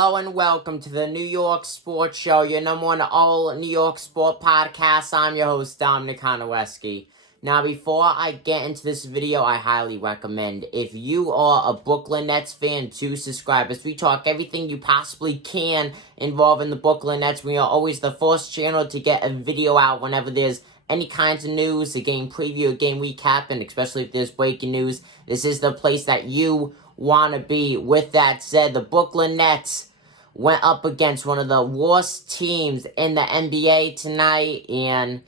Hello and welcome to the New York Sports Show, your number one all New York sport podcast. I'm your host, Dominic Konowski. Now, before I get into this video, I highly recommend, if you are a Brooklyn Nets fan, to subscribe as we talk everything you possibly can involving the Brooklyn Nets. We are always the first channel to get a video out whenever there's any kinds of news, a game preview, a game recap, and especially if there's breaking news. This is the place that you want to be. With that said, the Brooklyn Nets went up against one of the worst teams in the NBA tonight, and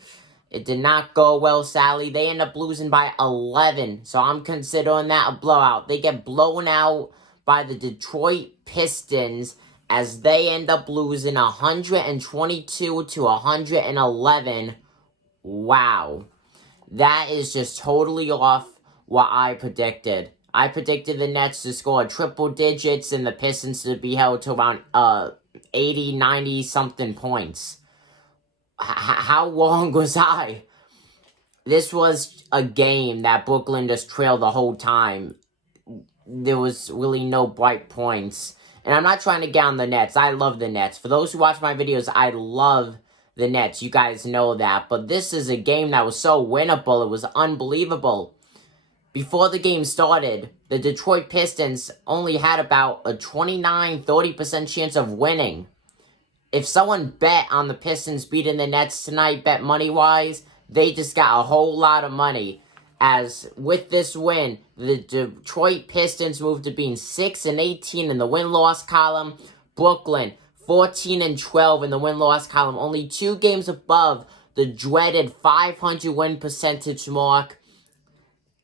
it did not go well, sadly. They end up losing by 11, so I'm considering that a blowout. They get blown out by the Detroit Pistons as they end up losing 122 to 111. Wow. That is just totally off what I predicted. I predicted the Nets to score triple digits and the Pistons to be held to around 80, 90-something points. How wrong was I? This was a game that Brooklyn just trailed the whole time. There was really no bright points. And I'm not trying to get on the Nets. I love the Nets. For those who watch my videos, I love the Nets. You guys know that. But this is a game that was so winnable. It was unbelievable. Before the game started, the Detroit Pistons only had about a 29-30% chance of winning. If someone bet on the Pistons beating the Nets tonight, bet money-wise, they just got a whole lot of money. As with this win, the Detroit Pistons moved to being 6-18 in the win-loss column. Brooklyn, 14-12 in the win-loss column, only 2 games above the dreaded 500 win percentage mark.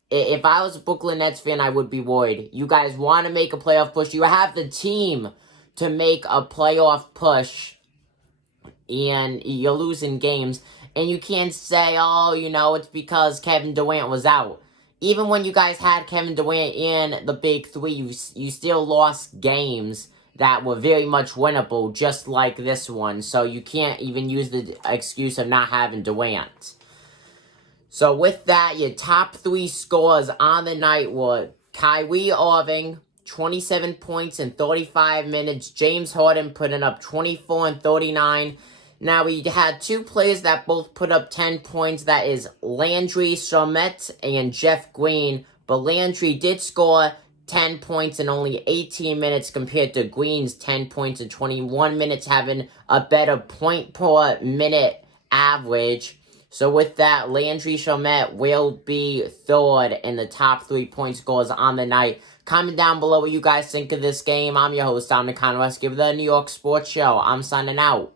If I was a Brooklyn Nets fan, I would be worried. You guys want to make a playoff push. You have the team to make a playoff push, and you're losing games. And you can't say, oh, it's because Kevin Durant was out. Even when you guys had Kevin Durant in the Big Three, you still lost games that were very much winnable, just like this one. So you can't even use the excuse of not having Durant. So with that, your top 3 scores on the night were Kyrie Irving, 27 points in 35 minutes. James Harden putting up 24 and 39. Now, we had 2 players that both put up 10 points. That is Landry Shamet and Jeff Green. But Landry did score 10 points in only 18 minutes compared to Green's 10 points in 21 minutes, having a better point per minute average. So with that, Landry Shamet will be 3rd in the top 3 point scores on the night. Comment down below what you guys think of this game. I'm your host, Dominic Konowski of the New York Sports Show. I'm signing out.